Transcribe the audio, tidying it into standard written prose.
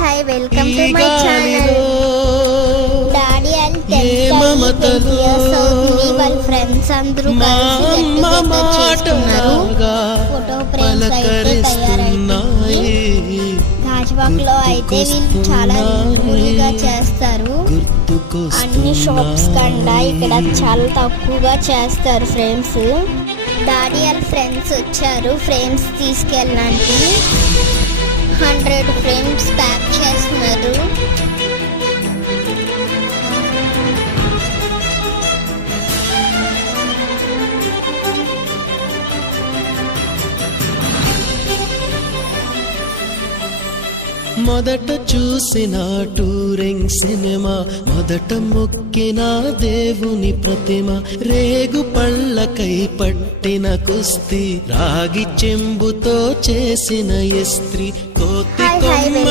Hi, welcome to my channel. Daddy and 10 years అవుతుంది. వాళ్ళ friends అందరూ కలిసి గెట్ చేసుకున్నారు. ఫోటో ఫ్రేమ్స్ అయితే తయారైపోయి గాజువాకలో అయితే వీళ్ళు చాలా సింపుల్గా చేస్తారు. అన్ని షాప్స్ కన్నా ఇక్కడ చాలా తక్కువగా చేస్తారు ఫ్రేమ్స్. డాడీ వాళ్ళ ఫ్రెండ్స్ వచ్చారు ఫ్రేమ్స్ తీసుకెళ్ళడానికి. 100 ఫ్రేమ్స్ ప్యాక్ చేస్తున్నారు. మొదట చూసిన టూరింగ్ సినిమా, మొదట మొక్కిన దేవుని ప్రతిమ, రేగు పళ్ళకై పట్టిన కుస్తీ, రాగి చెంబుతో చేసిన ఇస్త్రీ, కోతి